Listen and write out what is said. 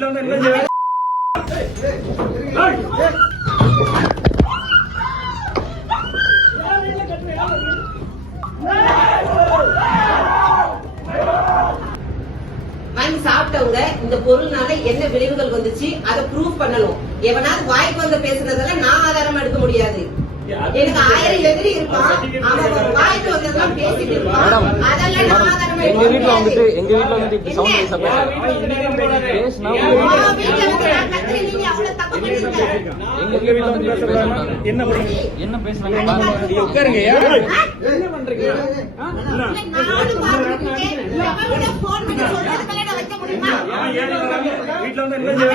வீட்ல வந்து என்ன வாங்கி சாப்பிட்டவங்க இந்த பொருள்னால என்ன விளைவுகள் வந்துச்சு அதை ப்ரூவ் பண்ணணும். எவனாவது வாய்ப்பு வந்து பேசுறதெல்லாம் நான் ஆதாரமா எடுக்க முடியாது. எனக்கு 1000 எதிரி இருப்பான், அவன் வாய்ப்பு வந்ததெல்லாம் பேசிட்டு இருப்பான், அதெல்லாம் நான் ஆதாரமா எடுக்க முடியாது. எங்க வீட்ல வந்து இப்படி சவுண்ட் வைஸ் பேசினா நீங்க அவ்வளவு தப்பு பண்ணிருக்க. எங்க வீட்ல வந்து பேசுறாங்க. என்ன பேசுறாங்க பாருங்க. நீங்க உட்காருங்க. என்ன பண்றீங்க? நானும் பாத்துக்கிட்டே எவனோட போன் பண்ணி சொல்றதுக்கெல்லாம் நான் வைக்க முடியுமா? வீட்ல வந்து என்ன